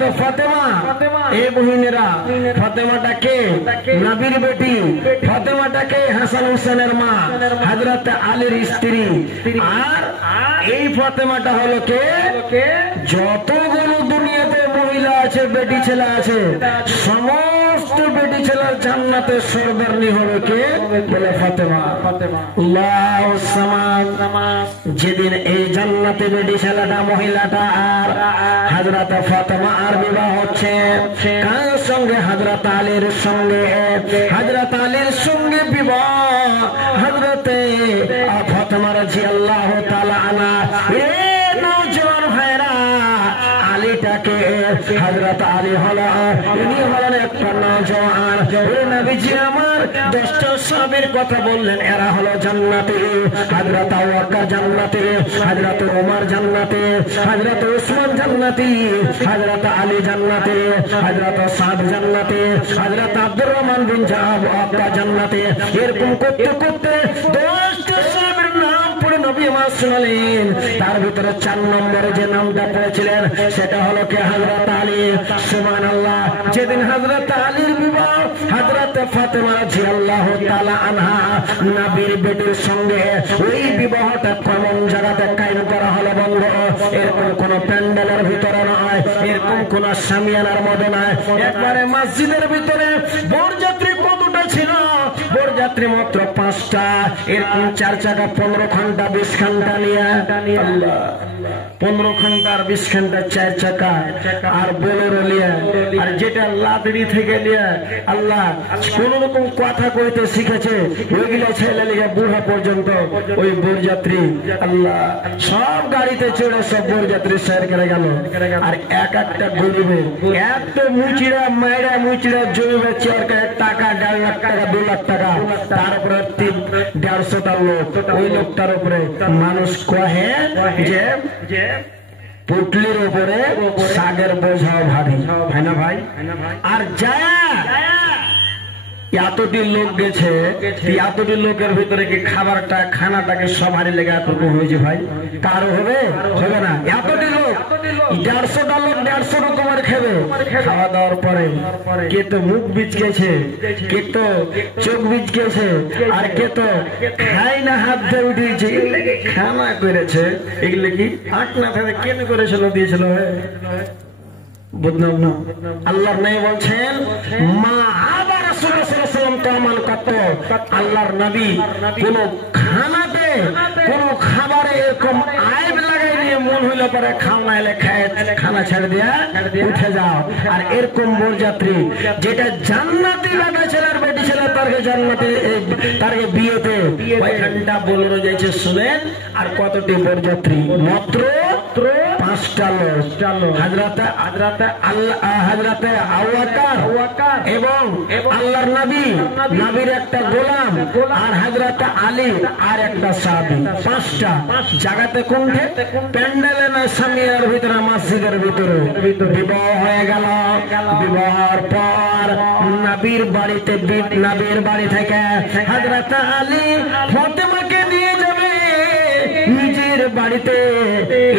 तो फातिमा ए बहिनेरा फातिमाटा के नबीर बेटी फातिमाटा के হাসান হোসেনের মা হযরত আলীর স্ত্রী আর এই ফাতিমাটা হলো কে যতগুলো দুনিয়াতে মহিলা আছে বেটি ছেলে আছে সমস্ত বেটি ছেলের জান্নাতের সরদারনি হলো কে বলে ফাতিমা আল্লাহু সামাদ যেদিন এই জান্নাতে বেটি ছেলেটা মহিলাটা আর হযরত ফাতিমা আর বিবাহ হচ্ছে কার সঙ্গে হযরত আলীর সঙ্গে হযরত আলীর সঙ্গে বিবাহ হযরত ফাতিমা রাদিয়াল্লাহু তাআলা আনহা এ নওজোয়ান ভাইরা আলীটাকে হযরত আলী হলো ইনি হলেন একটা নওজোয়ান ওই নবীজি আমার 10টা সাহাবীর কথা বললেন এরা হলো জান্নাতে হযরত আবু বকর জান্নাতে হযরত ওমর জান্নাতে হযরত উসমান জান্নাতি হযরত আলী জান্নাতে হযরত সাদ জান্নাতে হযরত আব্দুর রহমান বিন আব্বা জান্নাতে এরকম করতে করতে 10টা সাহাবীর নাম পড়ে নবী আমার শুনালেন তার ভিতরে 4 নম্বরে যে নামটা পড়েছিলেন সেটা হলো কে হযরত আলী সুবহানাল্লাহ যেদিন হযরত আলীর বিবাহ হযরত ফাতিমা রাদিয়াল্লাহু তাআলা আনহা নবীর বেটির সঙ্গে ওই বিবাহটা কোন জায়গাতে কায়েম করা হলো বন্ধু এরকম কোন প্যান্ডেলের ভিতরে নয় এরকম কোন শামিয়ানার মধ্যে নয় একবারে মসজিদের ভিতরে বরযাত্রী কতটা ছিল বরযাত্রী মাত্র 5টা এরকম 4 চাকা 15 ঘন্টা 20 ঘন্টা নিয়ে আল্লাহ 15 ঘন্টা আর 20 ঘন্টা 4 চাকা আর বোলেরো নিয়ে আর যেটা লাদড়ি থেকে নিয়ে আল্লাহ কোন রকম কথা কইতে শিখেছে ওইগুলো ছেলে লিগে বুড়া পর্যন্ত ওই বরযাত্রী আল্লাহ সব গাড়িতে চড়ে সব বরযাত্রী শেয়ার করে গেল আর এক একটা গরিবে এত মুচিড়া মাইরা মুচিড়া জমিবে চেয়ারকে টাকা 1.5 লাখ টাকা 2 লাখ টাকা তার উপরে 150টা লোক ওই লোকটার উপরে মানুষ কহে যে পুটলির উপরে সাগের বোঝাও ভারী হয় না ভাই আর যায় এতটি লোক গেছে এতটি লোকের ভিতরে কি খাবারটা খানাটাকে সবারই লেগে এতটুকু হয়েছে ভাই কারো হবে না এতটি লোক 150টা লোক 150 রকমের খাবে খাওয়া দাওয়ার পরে কে তো মুখ বিচকেছে কে তো চোখ বিচকেছে আর কে তো খাই না হাত দিয়ে উঠিয়েছে খানা করেছে এগুলো কি আট না ফেলে কেন করেছিল দিয়েছিল বুঝলাম না আল্লাহর নাই বলছেন মা আবার রাসূলুল্লাহ সাল্লাল্লাহু আলাইহি ওয়াসাল্লাম তো আমল করত আল্লাহর নবী কোন খানাতে কোন খাবারে এরকম আইব লাগাই নিয়ে মন হইলে পরে খাওয়া এলে খানা ছেড়ে দিয়া উঠে যাও আর এরকম বরযাত্রী যেটা জান্নাতি বেটা ছেলের বেটি ছেলে তারকে জান্নাতে তারকে বিয়েতে কয়খানটা বোলেরো যাইছে শুনেন আর কতটি বরযাত্রী মাত্র 5টা লোক হযরত আবু বকর এবং আল্লাহর নবীর একটা গোলাম আর হযরত আলী আর একটা সাহাবী 5টা জায়গাতে কোনটা প্যান্ডেলে না সামিয়ার ভিতরে মসজিদের ভিতরে বিবাহ হয়ে গেল বিবাহের পর নবীর বাড়ি থেকে হযরত আলী ফাতিমাকে নিয়ে যাবে নিজের বাড়িতে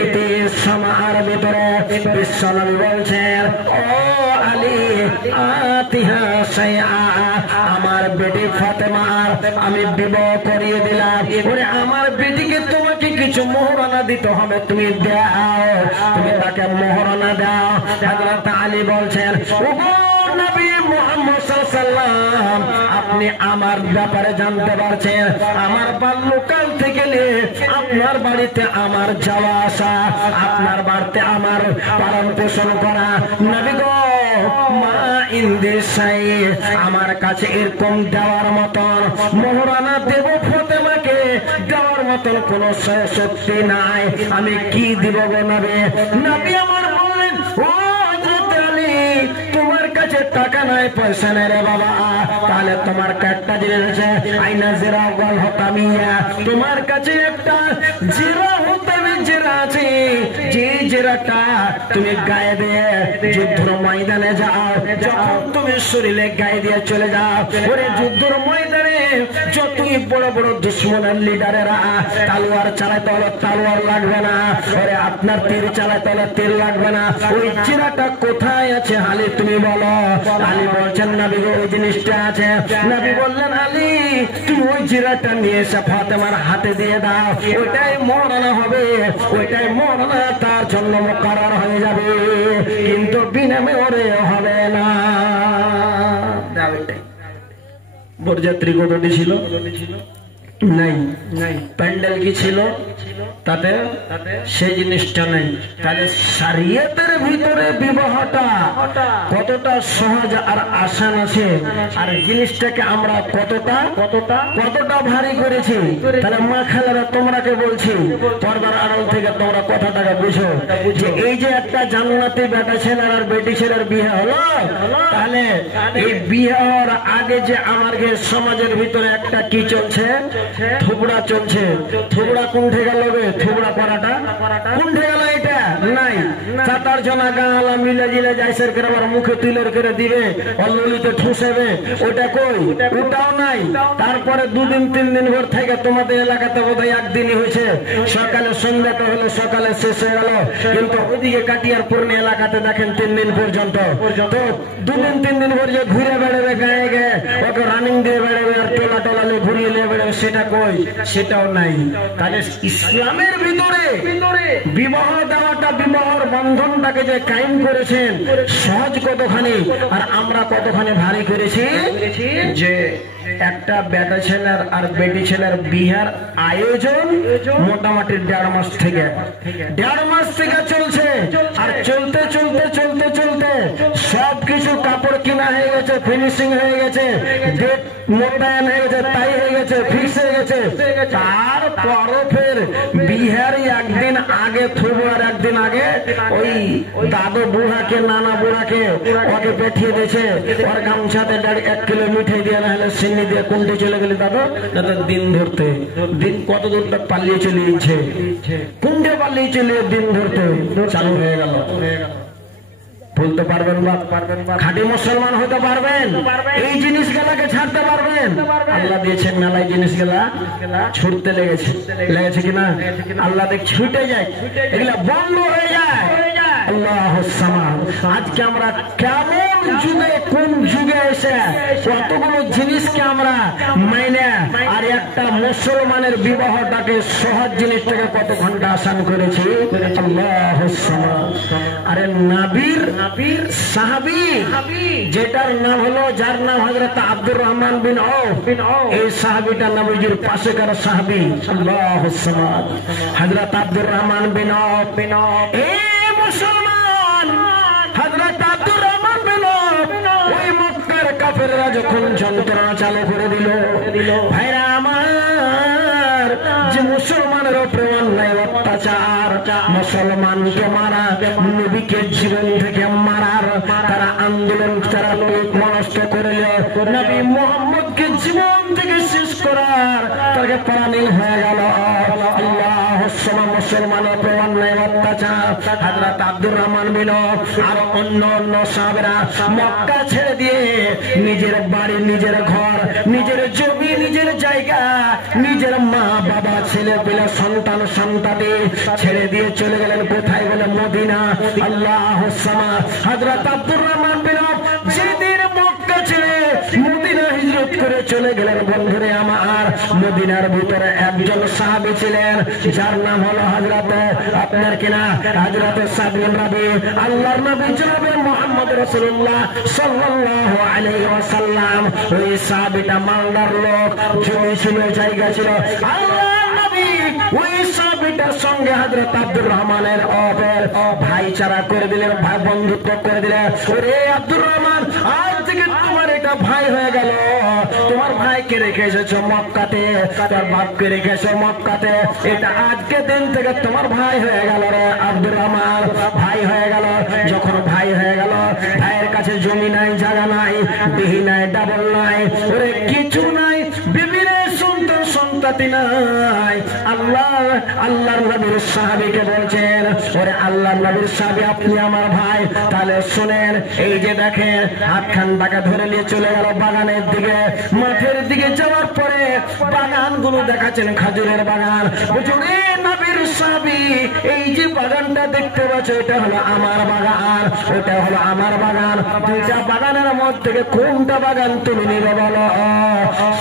এতে সমার ভিতরে বিশ্বনবী বলছেন ও আলী আতিহা সাইয়া আমার বেটি ফাতিমার আমি বিবাহ করিয়ে দিলাম ওরে আমার বেটিকে তোমাকে কিছু মোহরানা দিতে হবে তুমি দাও তুমি তাকে মোহরানা দাও হযরত আলী বলছেন ওগো নবী মুহাম্মদ সাল্লাল্লাহু আলাইহি ওয়াসাল্লাম আপনি আমার ব্যাপারে জানতে পারছেন আমার বাল্যকাল থেকে আপনার বাড়িতে আমার যাওয়া আসা আপনার বাড়িতে আমার পালন পোষণ করা নবী গো মা ইন্দিসাই আমার কাছে এরকম দেওয়ার মতন মোহরানা দেব ফাতিমাকে দেওয়ার মতন কোন শক্তি নাই আমি কি দিব গো নবী আমার বললেন ও হযরত আলী তোমার কাছে টাকা নাই পয়সা নাই রে বাবা তাহলে তোমার একটা জিনিস আছে আইনা জিরা ওয়াল হতামিয়া তোমার কাছে একটা জিরা হতামি জিরা আছে যে জিরাটা তুমি গায়ে দিয়ে যুদ্ধের ময়দানে যাও যখন তুমি শরীরে গায়ে দিয়ে চলে যাও ওরে যুদ্ধের ময়দানে যতই বড় বড় দুশ্মনের লিডারেরা তালোয়ার চালাতে হলে তালোয়ার লাগবে না, ওরে আপনার তীর চালাতে হলে তীর লাগবে না। ওই চিরাটা কোথায় আছে আলী তুমি বলো। আলী বলছেন নবী গো ওই জিনিসটা আছে। নবী বললেন আলী তুমি ওই চিরাটা নিয়ে এসে ফাতেমার হাতে দিয়ে দাও, ওইটাই মরনা হবে, ওইটাই মরনা তার জন্য মুকরর হয়ে যাবে, কিন্তু বিনামে হবে না। বরযাত্রী কতটি ছিল? নাই। প্যান্ডেল কি ছিল? তাতে সেই জিনিসটা নেই। তাহলে শরীয়তের ভিতরে বিবাহটা কতটা সহজ আর আসান আছে, আর জিনিসটাকে আমরা কতটা ভারী করেছি। তাহলে মা খালারা তোমরাকে বলছি, পর্দার আড়াল থেকে তোমরা কথাটাকে বুঝো যে এই যে একটা জান্নাতি বেটা ছেলের আর বেটি ছেলের বিয়ে হলো, তাহলে এই বিয়ে হওয়ার আগে যে আমাদের সমাজের ভিতরে একটা কি চলছে? থুবড়া চলছে। থুবড়া কোনঠে গেল? থুবড়া করাটা কোনঠে গেল? এটা নাই। 7-8 জনা গাঁলা মিলে জিলে যাইসের করে আবার মুখে তিলের করে দিবে, অললিতে ঠুসেবে, ওটা কই? ওটাও নাই। তারপরে 2 দিন 3 দিন ভর থেকে তোমাদের এলাকাতে বোধহয় একদিনই হয়েছে, সকালে সন্ধ্যাটা হলো, সকালে শেষ হয়ে গেল, কিন্তু ওইদিকে কাটিয়ার পূর্ণ এলাকাতে দেখেন 3 দিন পর্যন্ত। তো 2 দিন 3 দিন ভর যে ঘুরে বেড়াবে গায়ে গায়ে, ওকে রানিং দিয়ে বেড়াবে আর টোলা টোলালে ঘুরিয়ে নিয়ে বেড়াবে, সেটা কই? সেটাও নাই। তাহলে ইসলামের ভিতরে বিবাহ দেওয়াটা, বিবাহর বন্ধনটাকে যে কায়েম করেছেন, সহজ কতখানি আর আমরা কতখানি ভারী করেছি। যে একটা বেটা ছেলের আর বেটি ছেলের বিহার আয়োজন মোটামুটি 1.5 মাস থেকে চলছে, আর চলতে চলতে চলতে চলতে সবকিছু কাপড় কিনা হয়ে গেছে, ফিনিশিং হয়ে গেছে, ডেট মোতায়েন হয়ে গেছে, তাই হয়ে গেছে, ফিক্স হয়ে গেছে। তারপরও ফের বিহার একদিন আগে থুবুয়ার একদিন আগে ওই দাদু বুড়াকে, নানা বুড়াকে ওকে পেঠিয়ে দিয়েছে, ওর গামছাতে 1 কিলো মিঠাই দিয়ে না হলে চিনি দিয়ে কোনটি চলে গেলে দাদু দিন ধরতে। দিন কত দূর তক পালিয়ে চলে যাচ্ছে, কোনটে পালিয়ে চলে দিন ধরতে চালু হয়ে গেল। বলতে পারবেন বা খাঁটি মুসলমান হতে পারবেন? এই জিনিসগুলাকে ছাড়তে পারবেন? আল্লাহ দিয়েছেন মেলায় জিনিসগুলা ছুটতে লেগেছে কিনা? আল্লাহ দেখ ছুটে যায়, এগুলা বন্ধ হয়ে যায়। আল্লাহ সামাদ। আজকে আমরা কেমন যুগে, কোন যুগে এসে কতগুলো জিনিসকে আমরা মাইনে, আর একটা মুসলমানের বিবাহটাকে সহজ জিনিসটাকে কত ঘন্টা আসান করেছি। আল্লাহ সামাদ। আরে নবীর সাহাবী যেটার নাম হলো, যার নাম হযরত আব্দুর রহমান বিন আউফ, এই সাহাবীটা নবীজির পাশে কার সাহাবী। আল্লাহু সামাদ। হযরত আব্দুর রহমান বিন আউফ, এই মুসলমান হযরত আব্দুর রহমান বিন আউফ ওই মক্কার কাফেররা যখন যন্ত্রণা চালু করে দিল, ভাইরা আমার, যে মুসলমানের উপরে অন্যায় অত্যাচার, মুসলমানকে মারা, নবীকে জীবন থেকে মারার তারা আন্দোলন, তারা মনস্থ করল, নবী মুহাম্মদকে জীবন থেকে শেষ করার তাকে প্রাণী হয়ে গেল। আল্লাহ মুসলমানের উপরে অন্যায় অত্যাচার, হযরত আব্দুর রহমান বিন আউফ আর অন্য সাহাবীরা মক্কা ছেড়ে দিয়ে নিজের বাড়ি, নিজের ঘর, নিজের জমি, নিজের জায়গা, নিজের মা বাবা, ছেলে পেলে, সন্তান সন্ততি ছেড়ে দিয়ে চলে গেলেন কোথায়? বলে মদিনা। আল্লাহ সামাদ। হযরত আব্দুর রহমান বিন আউফ যেদিন মক্কা ছেড়ে মদিনা হিজরত করে চলে গেলেন, বন্ধুরে আমার, মদিনার ভিতরে একজন সাহাবী ছিলেন, যার নাম হলো হযরত, আপনার কিনা, হযরত সাদ বিন রাবি। আল্লাহর নবী জনাবে মুহাম্মদ রাসূলুল্লাহ সাল্লাল্লাহু আলাইহি ওয়াসাল্লাম, ওই সাহাবীটা মালদার লোক, জমি ছিল, জায়গা ছিল। আল্লাহর নবী ওই সাহাবীটার সঙ্গে হযরত আব্দুর রহমানের ভাইচারা করে দিলেন, ভাই বন্ধুত্ব করে দিলেন। ওরে আব্দুর রহমান, আজ থেকে তোমার এটা ভাই হয়ে গেল। তোমার ভাইকে রেখে এসেছো মক্কাতে, তোর বাপকে রেখে এসো মক্কাতে, এটা আজকে দিন থেকে তোমার ভাই হয়ে গেল। রে আব্দুর রহমান ভাই হয়ে গেল। যখন ভাই হয়ে গেল, ভাইয়ের কাছে জমি নাই, জায়গা নাই, বিহি নাই, ডাবল নাই, ওরে কিছু নাই, বিবিরে সন্তান সন্ততি নাই, আল্লাহর নবীর সাহাবীকে বলছেন, ওরে আল্লাহর নবীর সাহাবী আপনি আমার ভাই, তাহলে শুনেন, এই যে দেখেন হাতখানটাকে ধরে নিয়ে চলে গেল বাগানের দিকে। মাঠের দিকে যাওয়ার পরে বাগানগুলো দেখাচ্ছেন খাজুরের বাগান। বুঝুরে নবীর সাহাবী, এই যে বাগানটা দেখতে পাচ্ছ এটা হলো আমার বাগান, ওটা হলো আমার বাগান। দুইটা বাগানের মধ্যে কোনটা বাগান তুমি নিবে বলো?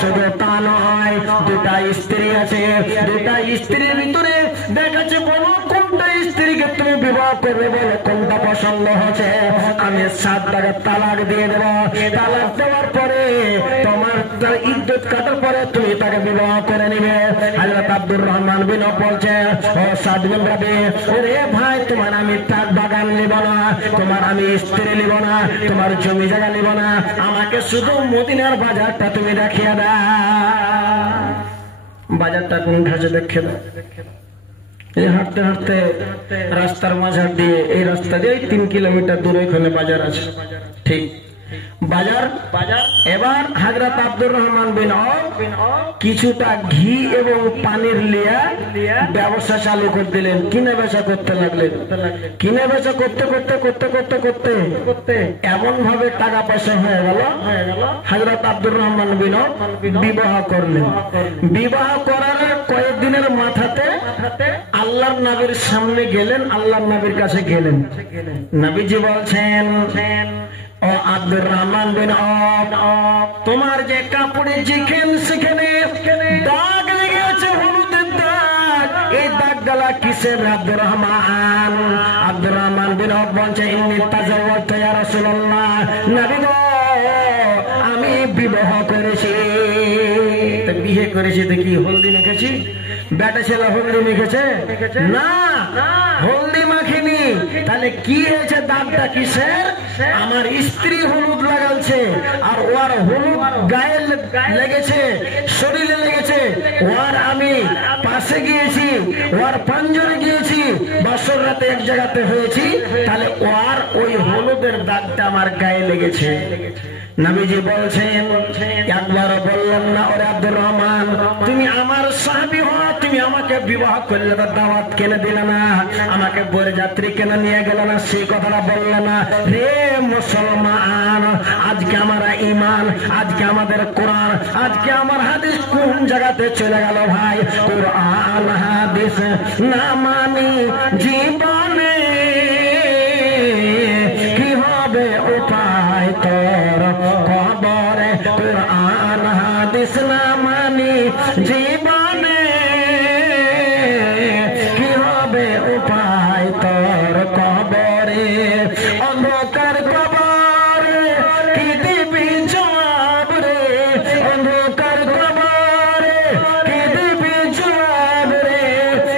শুধু তা নয়, দুটা স্ত্রী আছে, দুটা স্ত্রীর ভিতরে দেখাচ্ছে, বলো কোনটা স্ত্রীকে তুমি বিবাহ করবে, বলো কোনটা পছন্দ হচ্ছে। আমি 7 টাকা তালাক দিয়ে দেবো। তালাক দেওয়ার পরে তোমার ইদ্যত কাটার পরে তুমি তাকে বিবাহ করে নিবে। হযরত আব্দুর রহমান বিন আওফ বলছে, ও সাদ বিন রাবি, ওরে ভাই তোমার আমি তার বাগান নিব না, তোমার আমি স্ত্রী নিব না, তোমার জমি জায়গা নিব না, আমাকে শুধু মদিনার বাজারটা তুমি দেখিয়ে দাও। বাজারটা কোন ঘাসে দেখে দাও। এই হাঁটতে হাঁটতে রাস্তার মাঝার দিয়ে, এই রাস্তা দিয়ে 3 কিলোমিটার দূরে ওখানে বাজার আছে। ঠিক বাজার। এবার হযরত আব্দুর রহমান বিন আওফ কিছুটা ঘি এবং পানির লিয়া ব্যবসা চালু করে দিলেন। কিনে বেচা করতে লাগলেন। কিনে বেচা করতে করতে করতে করতে করতে করতে এমন ভাবে টাকা পয়সা হয়ে গেল, হযরত আব্দুর রহমান বিন আওফ বিবাহ করলেন। বিবাহ করার কয়েকদিনের মাথাতে আল্লাহর নবীর সামনে গেলেন, আল্লাহর নবীর কাছে গেলেন। নবীজি বলছেন, ও আব্দুর রহমান বিন আওফ, তোমার যে কাপড়ে সেখানে দাগ লেগে আছে, হলুদের দাগ, এই দাগ গালা কিসের? আব্দুর রহমান বিন আওফ বলছে, ইন্নী তাজাওয়াজতু ইয়া রাসূলুল্লাহ, নবী গো আমি বিবাহ করেছি। বিয়ে করেছি দেখি হলদি মেখেছি? বেটা ছেলে হলদি মেখেছে? না, হলদি মাখিনি। তাহলে কি হয়েছে? দাগটা কিসের? আমার স্ত্রী হলুদ লাগালছে, আর ওর হলুদ গায়ে লেগেছে, শরীরে লেগেছে, ওর আমি পাশে গিয়েছি, ওর পাঞ্জরে গিয়েছি, বাসর রাতে এক জায়গাতে হয়েছি, তাহলে ওর ওই হলুদের দাগটা আমার গায়ে লেগেছে। নবীজি বলছেন, একবার বললেন না, ওরে আব্দুর রহমান, তুমি আমার সাহাবী হও, তুমি আমাকে বিবাহ করলে তো দাওয়াত কেন দিলে না, আমাকে বরযাত্রী কেন নিয়ে গেল না, সেই কথাটা বললে না। রে মুসলমান, আজকে আমরা ঈমান, আজকে আমাদের কোরআন, আজকে আমার হাদিস কোন জায়গাতে চলে গেল ভাই? কোরআন হাদিস না মানি জীবনে কি হবে উপায় তোর কবরে? কোরআন হাদিস না মানি জীবনে কি হবে উপায় তোর কবরে? অন্ধকার কবরে কি দিবি জবাব রে? অন্ধকার কবরে কি দিবি জবাব রে?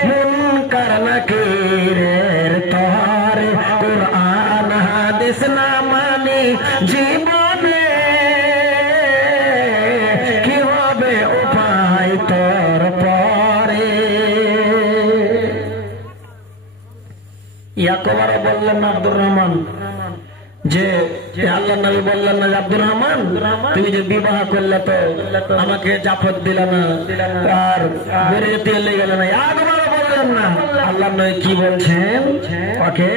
মুনকার নাকিরের তোরে কোরআন হাদিস না মানি জীবনে কি হবে উপায় তোর পরে? ইয়াকবার বললেন না আব্দুর রহমান, যে আল্লাহ নবী বললেন না, আব্দুর রহমান তুমি যে বিবাহ করলে তো আমাকে জাফত দিলে না, আর বেরিয়ে লেগে গেল না, একবার বললেন না। আল্লাহ নবী কি বলছেন ওকে,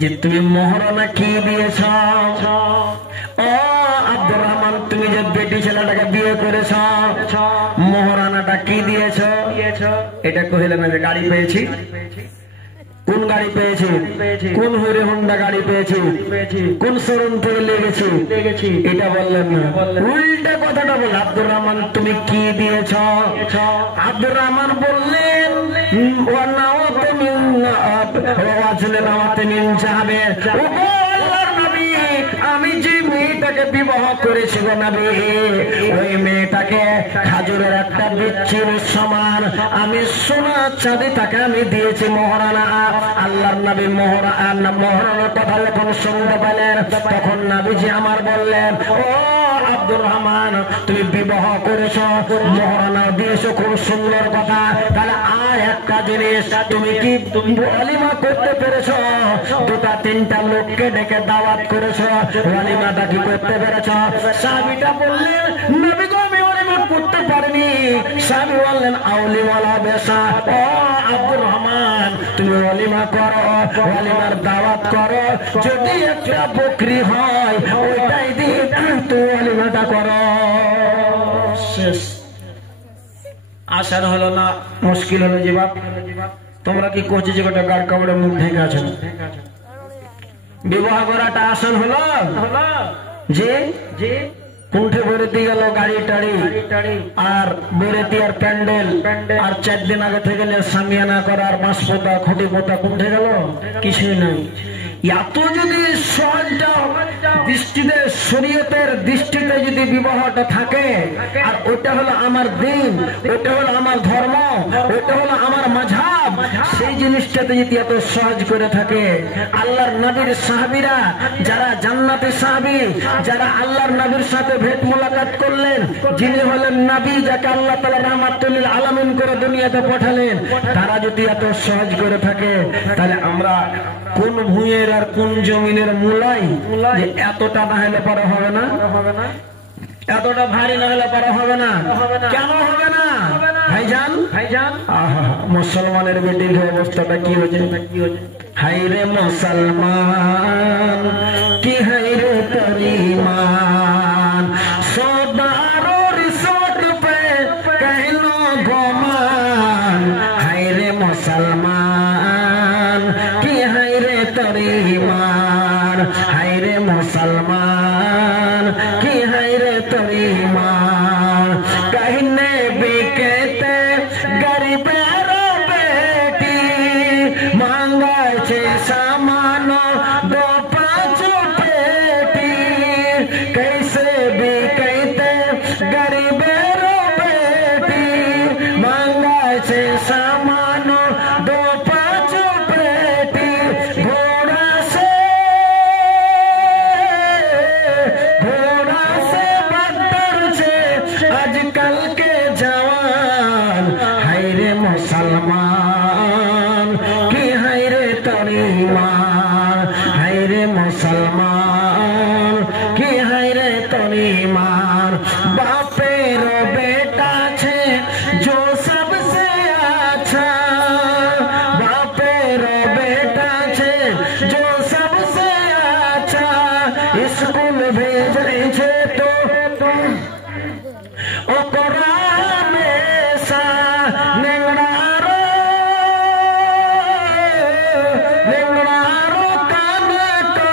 যে তুমি মোহরানা কি দিয়েছ? ও আব্দুর রহমান, তুমি যে বেটি ছেলেটাকে বিয়ে করেছ, মোহরানাটা কি দিয়েছ? এটা কহিলেন না যে গাড়ি পেয়েছি। কোন গাড়ি পেয়েছি? কোন হিরো হোন্ডা গাড়ি পেয়েছি? কোন শোরুম থেকে লেগেছি? এটা বললেন না, উল্টা কথাটা বল, আব্দুর রহমান তুমি কি দিয়েছ? আব্দুর রহমান বললেন, আমি যে মেয়েটাকে বিবাহ করেছি গো নবী, ওই মেয়েটাকে খাজুরের একটা বিচ্ছির সমান আমি সোনা চাঁদি তাকে আমি দিয়েছি মোহরানা। আল্লাহর নবী মোহরানার কথা যখন শুনতে পেলেন, তখন নবীজি আমার বললেন, ও আব্দুর রহমান তুমি বিবাহ করেছ, মোহরানা দিয়েছ, খুব সুন্দর কথা। তাহলে আর একটা জিনিস, তুমি কি ওয়ালিমা করতে পেরেছ? 2-3টা লোককে ডেকে দাওয়াত করেছ, ওয়ালিমাটা কি করতে পেরেছ? সাহাবীটা বললেন, নবী গো আমি ওয়ালিমা করতে পারেনি। সাহাবী বললেন আউলিওয়ালা বেশা, ও আব্দুর রহমান তুমি ওলিমা করো, ওলিমার দাওয়াত করো, যদি একটা বকরি হয় ওইটাই দিয়ে তুমি ওলিমাটা করো। শেষ। আসান হলো না, মুশকিল হলো যে বাপ তোমরা কি করছো যে গোটা গাড় কাপড়ে মুখ ঢেকে আছো? বিবাহ করাটা আসান হলো যে কুণ্ঠে বেরোতে গেল গাড়ি টাড়ি আর বেরোতি আর প্যান্ডেল আর 4 দিন আগে থেকে সামিয়ানা করা আর বাঁশ পোতা খুঁটি পোতা কুণ্ঠে গেল? কিছুই নাই। এত যদি সহজটা দৃষ্টিতে শরীয়তের দৃষ্টিতে যদি বিবাহটা থাকে আর ওটা হলো আমার দিন, ওটা হলো আমার ধর্ম, ওটা হলো আমার মাযহাব, সেই জিনিসটাতে যদি এত সহজ করে থাকে, আল্লাহর নবীর সাহাবীরা যারা জান্নাতি সাহাবী, যারা আল্লাহর নবীর সাথে ভেট মোলাকাত করলেন, যিনি হলেন নবী যাকে আল্লাহ তাআলা রাহমাতুল লিল আলামিন করে দুনিয়াতে পাঠালেন, তারা যদি এত সহজ করে থাকে, তাহলে আমরা কোন ভূঁইয়ের আর কোন জমিনের মূলাই যে এতটা না হলে পরে হবে না? এতটা ভারী না হলে পরে হবে না? কেন হবে না ভাইজান? মুসলমানের বেটির অবস্থাটা কি হয়েছে? হাইরে মুসলমান কি হাইরে পরিমান, সদারো রিসোর্ট পে কেন গোমান, হাইরে মুসলমান কি হাইরে তরিমান, হাইরে মুসলমান কি হাইরে তরিমান, कहने भी कहते गरीबेर बेटी मांगा छे सामानो 2-5 पेटी, कैसे भी कहते गरीबेर बेटी मांगा छे सामानो 2-5 पेटी, घोड़ा से बदतर छे आजकल के जवान, हायरे मुसलमान की हायरे तरीमान, हायरे मुसलमान की हायरे तरीमान, बापेर बेटा छे जो सबसे अच्छा, बापेर बेटा छे जो सबसे अच्छा, स्कूल भेजे छे तो ओकरा हमेशा नेंगड़ारो काने को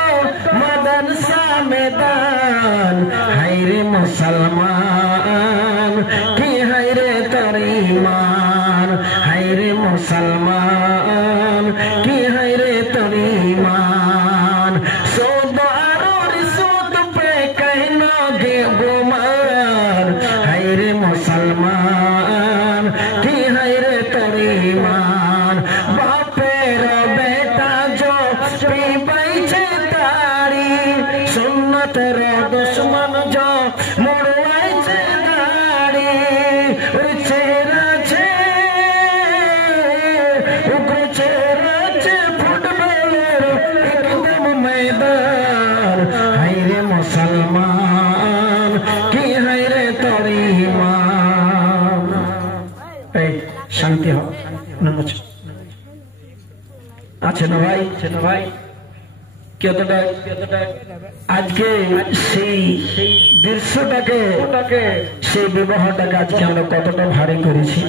मदरसा मैदान, हायरे मुसलमान की हायरे तरीमान, हायरे मुसलमान की हायरे तरीमान, सौदारो रिसोर्ट पे कहना गे गुमान, हायरे मुसलमान की हायरे तरीमान, बापेर बेटा जो पीबै छे तारी, सुन्नतेर दुश्मन जो मोड़वाय छे दाढ़ी, ओई चेहरा छे उग्र चेहरा छे फुटबॉलेर एकदम मैदान, हायरे मुसलमान की हायरे तरीमान। এই শান্তি হও, নমস্কার। আছে না ভাই? কতটা আজকে সেই দৃশ্যটাকে, সেই বিবাহটাকে আজকে আমরা কতটা ভারী করেছি,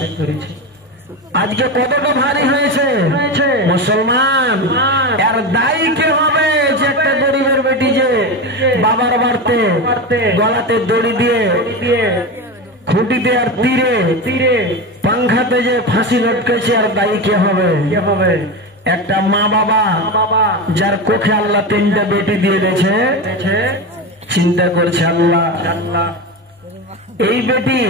আজকে কতটা ভারী হয়েছে মুসলমান। এর দায়ী কে হবে? যে একটা গরিবের বেটি যে বাবার বাড়তে গলাতে দড়ি দিয়ে খুঁটিতে আর তীরে পাংখাতে যে ফাঁসি লটকেছে, আর দায়ী কে হবে? একটা মা বাবা যার কোখে আল্লাহ 3টা বেটি দিয়ে দিয়েছে, চিন্তা করছে আল্লাহ এই বেটি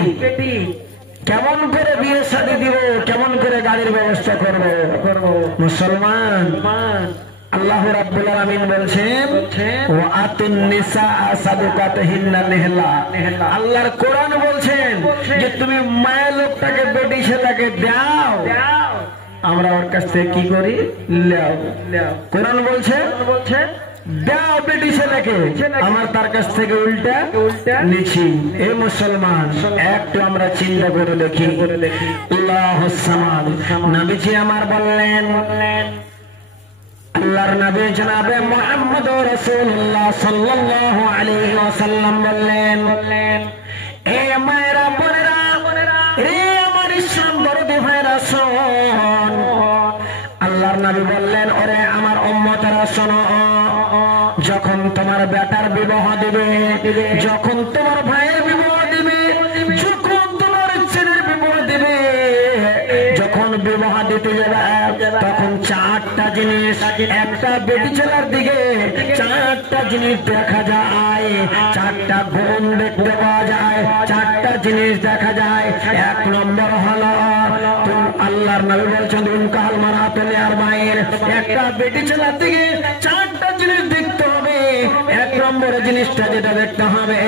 কেমন করে বিয়ে শাদী দিব, কেমন করে গাড়ির ব্যবস্থা করব। মুসলমান, আল্লাহ রাব্বুল আলামিন বলছেন ওয়া আতুন নিসা সাদকাতহিন্না নিহলা, আল্লাহর কোরআন বলছেন যে তুমি মায়ের লোকটাকে বেটি ছেলেকে দাও, আমরা ওর কাছ থেকে কি করি? লেও। কোরআন বলছে দাও বেটি ছেলেকে, আমার তার কাছ থেকে উল্টা নিচ্ছি। এ মুসলমান, একটু আমরা চিন্তা করে দেখি। আল্লাহুস সামাদ। নবীজি আমার বললেন, আল্লাহর নবী জনাবে মুহাম্মদুর রাসূলুল্লাহ সাল্লাল্লাহু আলাইহি ওয়াসাল্লাম বললেন, এ মায়েরা বোনেরা, রে আমার ইসলাম দরদি ভাইরা শোন। আল্লাহর নবী বললেন, ওরে আমার উম্মতেরা শোনো, যখন তোমার বেটার বিবাহ দিবে, যখন তোমার ভাইয়ের বিবাহ দিবে, যখন তোমার ছেলের বিবাহ দিবে, যখন বিবাহ দিতে যাবে, তখন চারটা জিনিস একটা বেটি ছেলের দিকে চারটা জিনিস দেখা যায়, চারটা গুণ দেখতে পাওয়া যায়, চারটা জিনিস দেখা যায়। এক নম্বর হলো, আল্লাহর নবী বলছেন, উনকাল মারাতুল আরবাইন, একটা বেটি ছেলের দিকে চারটা জিনিস দেখতে হবে। এক নম্বর জিনিসটা যেটা দেখতে হবে,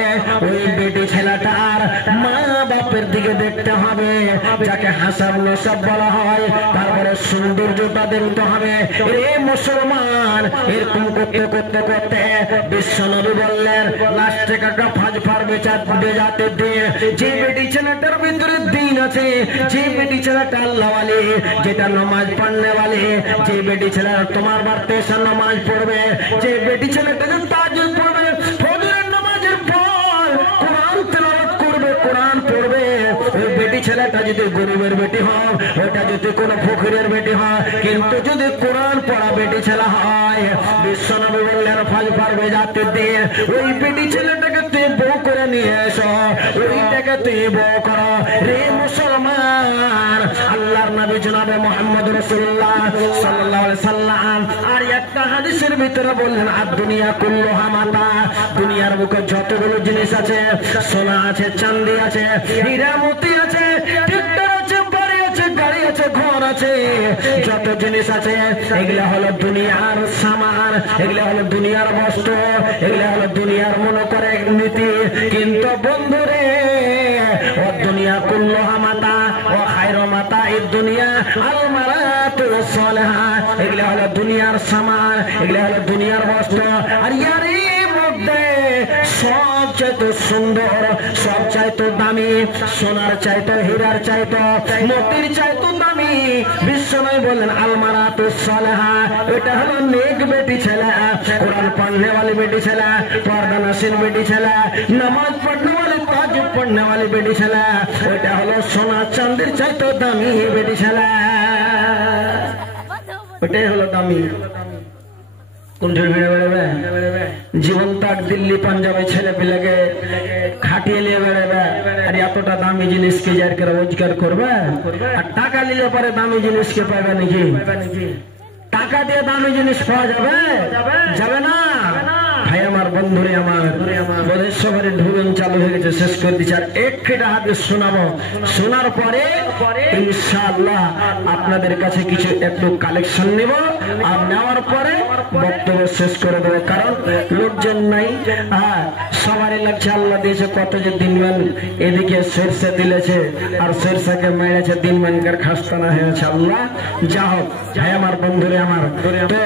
ওই বেটি ছেলেটার মা বাপের দিকে দেখতে হবে, যাকে হাসাব নসাব বলা হয়। তারপরে সৌন্দর্যটা দেখতে হবে। এ মুসলমান, এরকম করতে করতে করতে বিশ্ব নবী বললেন, লাস্টে কাকা ফাজ ফার বেজাতে দিয়ে, যে বেটি ছেলেটার ভিতরে দিন আছে, যে বেটি ছেলেটা আল্লাহওয়ালি, যেটা নামাজ পড়নে वाली, যে বেটি ছেলে তোমার বাড়িতে এসে নামাজ পড়বে, যে বেটি ছেলেটা তাহাজ্জুদ পড়বে, ফজরের নামাজের পর কোরআন তেলাওয়াত করবে, কোরআন পড়বে, ওই বেটি ছেলেটা যদি গরিবের বেটি হয়, ওটা যদি কোনো ফকিরের বেটি হয়, কিন্তু যদি কোরআন পড়া বেটি ছেলে হয়, বিশ্বনবী বললেন, ফাজ ফার বেজাতে দিয়ে ওই বেটি ছেলেটাকে তুই বউ করে নিয়ে এসো, ওইটাকে তুই বউ করো। রে মুসলমান, আল্লাহর নবী জনাবে মুহাম্মদ রাসূলুল্লাহ সাল্লাল্লাহু আলাইহি সাল্লাম আর একটা হাদিসের ভিতরে বললেন, আর দুনিয়া কুল্লুহা মাতা, দুনিয়ার বুকে যতগুলো জিনিস আছে, সোনা আছে, চাঁদি আছে, হীরা মতি আছে, ট্রাক্টর আছে, বাড়ি আছে, গাড়ি আছে, ঘর আছে, যত জিনিস আছে, এগুলা হলো দুনিয়ার সামান, এগুলা হলো দুনিয়ার বস্তু, এগুলা হলো দুনিয়ার মনে করে নীতি। কিন্তু বন্ধুরে, ও দুনিয়া কুল্লুহা মাতা ও খায়রু মাতা, এই দুনিয়া আল মারাতু সালিহা, এগুলা হলো দুনিয়ার সামান, এগুলা হলো দুনিয়ার বস্তু। আর ইয়ারে মধ্যে সব চাইতো সুন্দর, সব চাইতো দামি, সোনার চাইতো, হীরার চাইতো, মতির চাইতো দামি, বিশ্বনবী বললেন, আল মারাতু সালিহা, এটা হলো নেক বেটি ছেলে, কোরআন পড়নে वाली बेटी ছেলে, পর্দা নাসিন বেটি ছেলে, নামাজ পড়নে वाली, তাহাজ্জুদ পড়নে वाली বেটি ছেলে, ওটা হলো সোনা চাঁদির চাইতো দামি বেটি ছেলে, ওটাই হলো দামি। জীবন তাক দিল্লি পাঞ্জাবে ছেলে পেলেকে খাটিয়ে নিয়ে বেড়াবে, আর এতটা দামি জিনিসকে যার করে রোজগার করবে, আর টাকা নিলে পরে দামি জিনিসকে পাবে নাকি? টাকা দিয়ে দামি জিনিস পাওয়া যাবে? যাবে না। ভাই আমার, বন্ধুরে আমার, বোধের সবারই ঢুরন চালু হয়ে গেছে, শেষ করে দিচ্ছে। আর একটা হাদিস শোনাবো, শোনার পরে ইনশাআল্লাহ আপনাদের কাছে কিছু একটু কালেকশন নেব, আর নেওয়ার পরে বক্তব্য শেষ করে দেবো, কারণ লোকজন নাই। সবারই লাগছে আল্লাহ দিয়েছে কত যে দিনমান, এদিকে সরষে দিলেছে আর সরষাকে মেরেছে, দিনমানকার খাস্তানা হয়েছে। আল্লাহ যা হোক, ভাই আমার, বন্ধুরে আমার, তো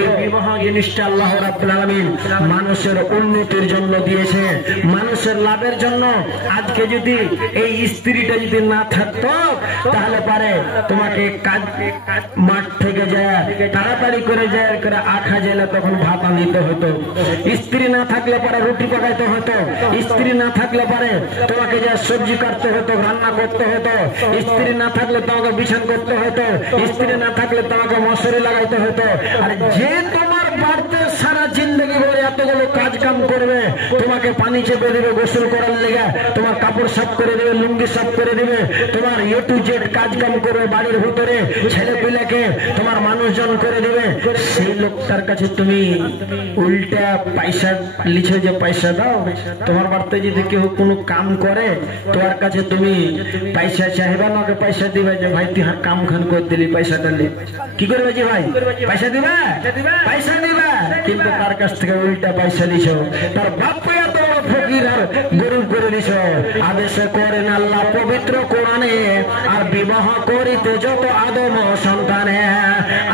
এই বিবাহ জিনিসটা আল্লাহ রাব্বুল আলামিন মানুষের উন্নতির জন্য দিয়েছে, মানুষের লাভের জন্য। আজকে যদি এই স্ত্রীটা যদি না থাকতো, তাহলে পারে তোমাকে মাঠ থেকে যায় তাড়াতাড়ি করে যায় করে আখা জেলে তখন ভাত আনিতে হতো। স্ত্রী না থাকলে পরে রুটি পাকাইতে হতো, স্ত্রী না থাকলে পরে তোমাকে যা সবজি কাটতে হতো, রান্না করতে হতো, স্ত্রী না থাকলে তোমাকে বিছান করতে হতো, স্ত্রী না থাকলে তোমাকে মশারি লাগাইতে হতো। আর যে তোমার বাড়িতে সারা জিন্দগি ভরে এতগুলো কাজ কাম করবে, তোমাকে পানি চেপে দেবে গোসল করার লেগে, তোমার কাপড় সাফ করে দেবে, লুঙ্গি সাফ করে দেবে, তোমার এ টু জেড কাজ কাম করবে বাড়ির ভিতরে, ছেলে পিলেকে তোমার মানুষজন করে দেবে, সেই লোকটার কাছে তুমি উল্টা পয়সা লিখে যে পয়সা দাও। তোমার বাড়িতে যদি কেউ কোনো কাম করে, তোমার কাছে তুমি পয়সা চাইবা না, পয়সা দিবে যে ভাই তুই কাম খান করে দিলি, পয়সাটা নে। কি করবে যে ভাই পয়সা দিবা, পয়সা দিবা, কিন্তু তার কাছ থেকে উল্টা পয়সা দিছ। তার বাপ এত বড় ফকির আর গরিব করে দিছ। আদেশ করেন আল্লাহ পবিত্র কোরআনে, আর বিবাহ করিতে যত আদম সন্তানে।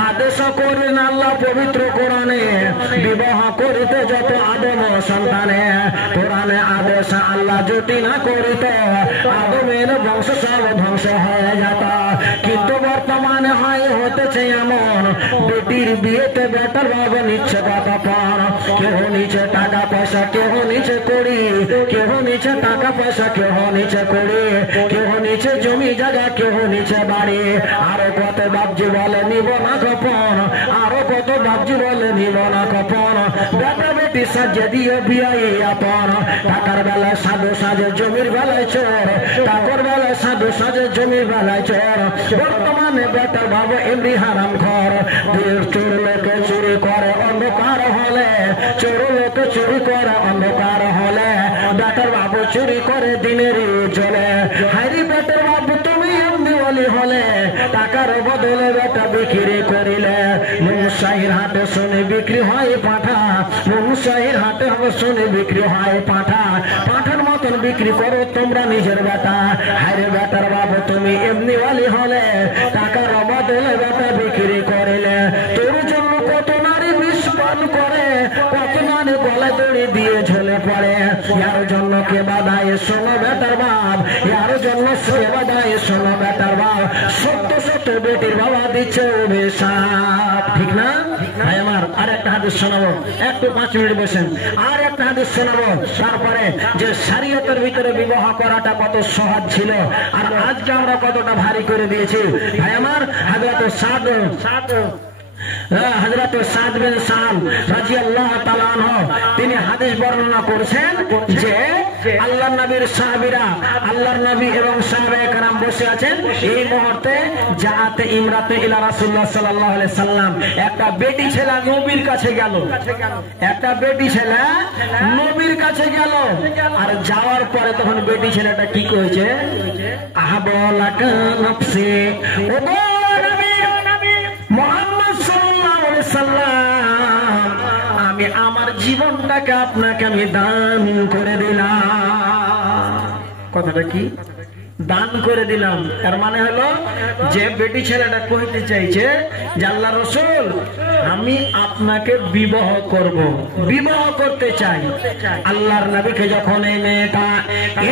আদেশ করেন আল্লাহ পবিত্র কোরআনে, বিবাহ করিতে যত আদম সন্তানে। কোরআনে আদেশ আল্লাহ যদি না করিত, আদমের বংশ সব ধ্বংস হয়ে যেত। কিন্তু বর্তমানে হয় হতেছে এমন, বেটির বিয়েতে বেটার বাবা নিচ্ছে কত পণ। কেহ নিচে টাকা পয়সা, কেহ নিচে করি, কেহ নিচে টাকা পয়সা, কেহ নিচে করি, কেহ নিচে জমি জায়গা, কেহ নিচে বাড়ি। আরো কত বাবজি বলে নিব না গোপন, আরো কত বাবজি বলে নিব না গোপন। বেটা বেটি সাজে দিয়ে বিয়ে আপন। টাকার বেলায় সাধু সাজে, জমির বেলায় চোর। টাকার বেলায় সাধু সাজে, জমির বেলায় চোর। বর্তমানে বেটার ভাবে এমনি হারাম ঘর। চোর লোকে চুরি করে অন্ধকার হলে, চোর লোকে চুরি করে অন্ধকার হলে। বেটার বাবু চুরি করে দিনের চলে। হাইরি বেটার বাবু তুমি এমনি বলি হলে, টাকার বদলে বেটা বিক্রি করিলে। মুনসাহির হাটে শুনে বিক্রি হয় পাঠা, মুনসাহির হাটে শুনে বিক্রি হয় পাঠা। পাঠার মতন বিক্রি করো তোমরা নিজের বেটা। হাইরে বেটার বাবু তুমি এমনি বলি হলে, টাকার বদলে বেটা বিক্রি করিলে। তোর জন্য কত নারী বিষ পান করে, কত নারী গলায় দড়ি দিয়ে ঝুলে পড়ে। ইয়ার জন্য কে বাধায় শোনো বেটার বাপ, ইয়ার জন্য সে বাধায় শোনো বেটার বাপ। সত্য সত্য বেটির বাবা দিচ্ছে অভিশাপ, ঠিক না ভাই আমার? আর একটা হাদিস শোনাবো, একটু 5 মিনিট বসেন। আর একটা হাদিস শোনাবো, তারপরে যে শরীয়তের ভিতরে বিবাহ করাটা কত সহজ ছিল, আর আজকে আমরা কতটা ভারী করে দিয়েছি ভাই আমার। হযরত সাদ বিন সাল রাদিয়াল্লাহু তাআলা আনহু তিনি হাদিস বর্ণনা করেছেন যে আল্লাহর নবীর সাহাবীরা, আল্লাহর নবী এবং সাহাবায়ে কেরাম বসে আছেন। এই মুহূর্তে জাআতে ইমরাতে ইলা রাসূলুল্লাহ সাল্লাল্লাহু আলাইহি সাল্লাম, একটা বেটি ছেলে নবীর কাছে গেল। একটা বেটি ছেলে নবীর কাছে গেল, আর যাওয়ার পরে তখন বেটি ছেলেটা কি কইছে? আহাবলাকা নফসি, ও নবী মুহাম্মদ সাল্লাল্লাহু আলাইহি সাল্লাম, আমি আমার জীবনটাকে আপনাকে আমি দান করে দিলাম। কথাটা কি? দান করে দিলাম। তার মানে হলো যে বেটি ছেলেটা কইতে চাইছে যে আল্লাহ রাসূল, আমি আপনাকে বিবাহ করব, বিবাহ করতে চাই। আল্লাহর নবীকে যখন এই মেয়েটা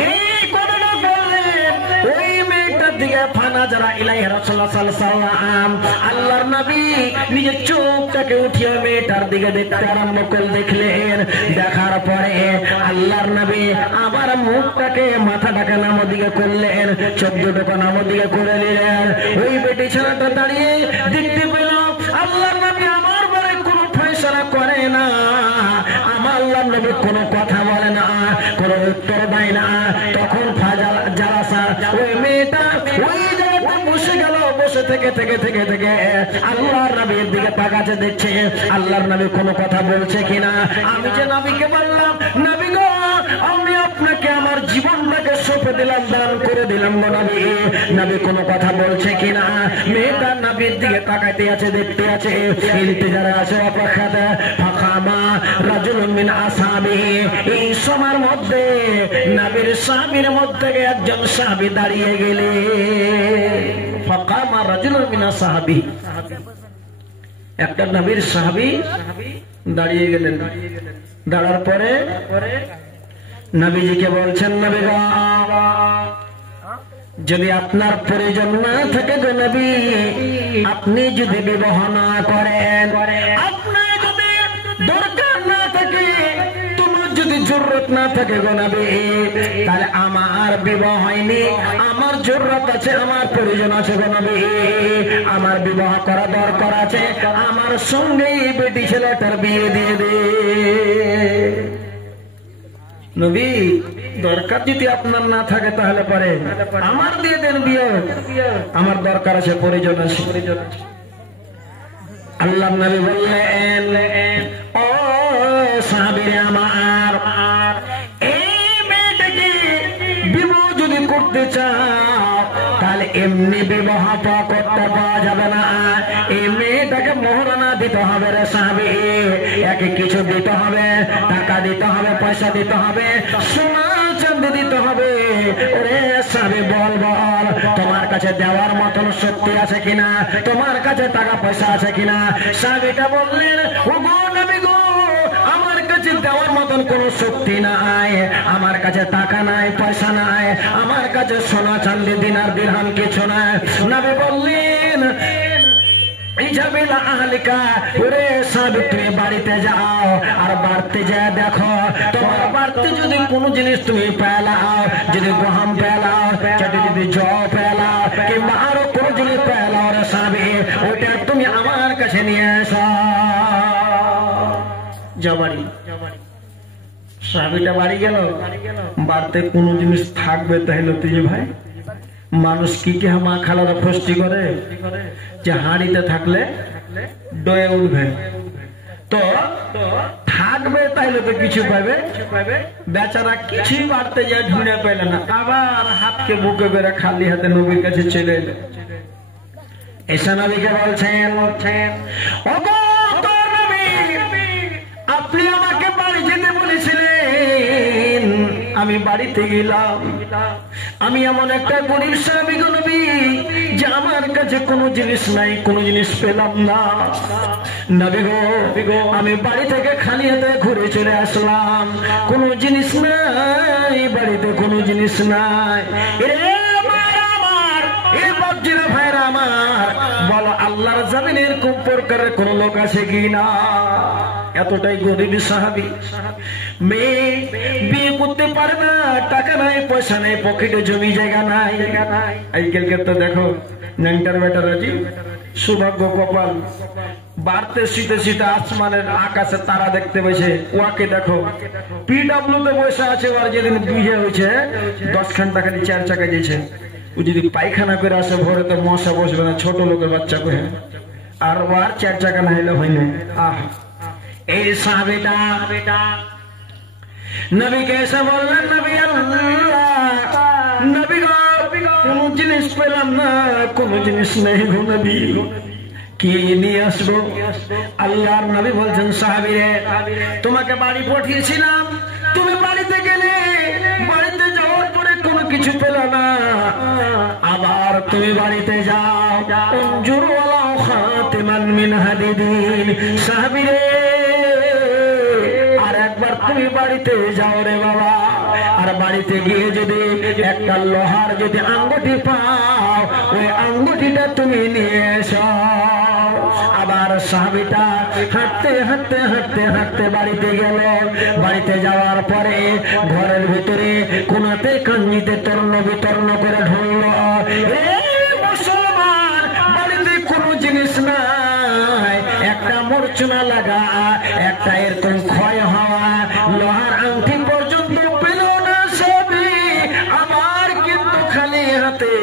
এই কথাটা বললেন, ওই মেয়েটার দিকে ফানা যারা ইলাইহি রাসূলুল্লাহ সাল্লাল্লাহু আলাইহি ওয়াসাল্লাম, আল্লাহর নবী নিজের চোখটাকে উঠিয়ে মেয়েটার দিকে দেখতে আরম্ভ করে দেখলেন। দেখার পরে আল্লাহর নবী আবার মুখটাকে মাথাটাকে নামের দিকে করলেন, 14 নামের দিকে করে নিলেন। ওই বেটি ছেলেটা দাঁড়িয়ে দেখতে পেল আল্লাহর নবী আমার বারে কোনো ফয়সালা করে না, আমার আল্লাহর নবী কোনো কথা বলে না, কোনো উত্তর দেয় না। তখন জালাসা ওই মেয়েটা ওই জায়গাটা বসে গেল। বসে থেকে থেকে থেকে থেকে আল্লাহর নবীর দিকে তাকাচ্ছে, দেখছে আল্লাহর নবী কোনো কথা বলছে কিনা। আমি যে নবীকে বললাম, নবী গো আমি আপনাকে আমার জীবনটাকে সঁপে দিলাম, দান করে দিলাম গো নবী, নবী কোনো কথা বলছে কিনা। মেয়েটা নবীর দিকে তাকাইতে আছে, দেখতে আছে, ইন্তেজারে আছে, অপেক্ষাতে। ফাকামা রাজুলুন মিন আসহাবিহি, এই সময়ের মধ্যে নবীর সাহাবীর মধ্যে একজন সাহাবী দাঁড়িয়ে গেলে। ফাকামা রাজুলুন মিন আসহাবিহি, একটা নবীর সাহাবী দাঁড়িয়ে গেলেন। দাঁড়ার পরে নবীজিকে বলছেন, নবী গো যদি আপনার প্রয়োজন না থাকে গো নবী, আপনি যদি বিবাহ না করেন, আপনার যদি দরকার না থাকে, তোমার যদি জরুরত না থাকে গো নবী, তাহলে আমার বিবাহ হয়নি, আমার জরুরত আছে, আমার প্রয়োজন আছে গো নবী, আমার বিবাহ করা দরকার আছে, আমার সঙ্গে বেটি ছেলেটার বিয়ে দিয়ে দে। নবী দরকার যদি আপনার না থাকে তাহলে পরে আমার দিয়ে দেন বিয়ে, আমার দরকার আছে, প্রয়োজন আছে। আল্লাহ নবী বললেন, ও সাহাবীরা আমার, এই মেয়েটাকে বিবাহ যদি করতে চাও তাহলে এমনি বিবাহ করতে পাওয়া যাবে না, এই মেয়েটাকে মোহরানা দিতে হবে রে সাহাবী, একে কিছু দিতে হবে, টাকা দিতে হবে, পয়সা দিতে হবে, সোনা চাঁদি দিতে হবে। ওরে সাহাবী বল বল, তোমার কাছে দেওয়ার মতন শক্তি আছে কিনা, তোমার কাছে টাকা পয়সা আছে কিনা? সাহাবীটা বললেন, ওগো নবী গো, আমার কাছে দেওয়ার মতন কোনো শক্তি নাই, আমার কাছে টাকা নাই, পয়সা নাই, আমার কাছে সোনা চাঁদি দিনার দিরহাম কিছু নাই। নবী বললেন, তুমি বাড়িতে যাও, আর বাড়িতে যা দেখো তোমার বাড়িতে যদি কোনো জিনিস তুমি পেলাও, যদি গহম পেলাও, যদি জল পেলাও, কিংবা আরো কোনো জিনিস পেলাও রে সাহাবী, ওটা তুমি আমার কাছে নিয়ে এসো। যা বাড়ি। সাহাবীটা বাড়ি গেল, বাড়িতে কোনো জিনিস থাকবে তাহলে তুই ভাই, মানুষ কি কি মা খালারা ফষ্টি করে যে হাঁড়িতে থাকলে ডয়ে উঠবে, তো থাকবে তাইলে তো কিছু পাবে, বেচারা কিছুই বাড়তে যায় ঢুঁড়ে পেল না, আবার হাতকে বুকে করে খালি হাতে নবীর কাছে চলে এলো। এসে নবীকে বলছেন, আপনি আমাকে বাড়ি যেতে বলেছিলেন, আমি বাড়িতে গেলাম, আমি এমন একটা গরিব সাহাবী গো নবী যে আমার কাছে কোনো জিনিস নাই, কোনো জিনিস পেলাম না। নবী গো, আমি বাড়ি থেকে খালি হাতে ঘুরে চলে আসলাম, কোনো জিনিস নাই, বাড়িতে কোনো জিনিস নাই। ভাইরা আমার, বলো আল্লাহর জমিনের কোন প্রকারের কোন লোক আছে কিনা? এতটাই গরিব সাহাবী, মেয়ে বিয়ে করতে পারে না, টাকা নাই, পয়সা নাই, পকেটে জমি জায়গা নাই। আজকালকে তো দেখো ন্যাংটার বেটার আছে, সৌভাগ্য কপাল, বাড়তে শীতে শীতে আসমানের আকাশে তারা দেখতে পেয়েছে, ওয়াকে দেখো পিডাব্লিউতে বসে আছে, ওর যেদিন বিয়ে হয়েছে 10 ঘন্টা খালি 4 চাকা দিয়েছে, ও যদি পায়খানা করে আসে ভোরে তো মশা বসবে না, ছোট লোকের বাচ্চা করে, আর ওর 4 চাকা না হলে হয় না। এই সাহাবীটা নবীকে এসে বললেন, নবী আল্লাহ, নবী গো, কোন জিনিস পেলাম না, কোন জিনিস নেই গো নবী, কি নিয়ে আসবো? আল্লাহর নবী বলছেন, সাহাবী রে, তোমাকে বাড়ি পাঠিয়েছিলাম, তুমি বাড়িতে গেলে, বাড়িতে যাওয়ার পরে কোনো কিছু পেলে না, আবার তুমি বাড়িতে যাও, উনজুর ওয়ালা খাতিমান মিন হাদিদিন, সাহাবী রে, আর একবার তুমি বাড়িতে যাও রে বাবা, আর বাড়িতে গিয়ে যদি একটা লোহার যদি আঙ্গুঠি পাও, ওই আঙ্গুঠিটা তুমি নিয়ে এসো। আবার সাহাবীটা হাঁটতে হাঁটতে হাঁটতে হাঁটতে বাড়িতে গেল, বাড়িতে যাওয়ার পরে ঘরের ভিতরে কোনাতে কাঞ্জিতে তর্ণ বিতর্ণ করে ঢুকলো, মুসলমান বাড়িতে কোনো জিনিস নাই, একটা মূর্ছনা লাগা, একটা এরকম ক্ষয় হওয়া লোহার আংটি পর্যন্ত পেল না সবই, আমার কিন্তু খালি হাতে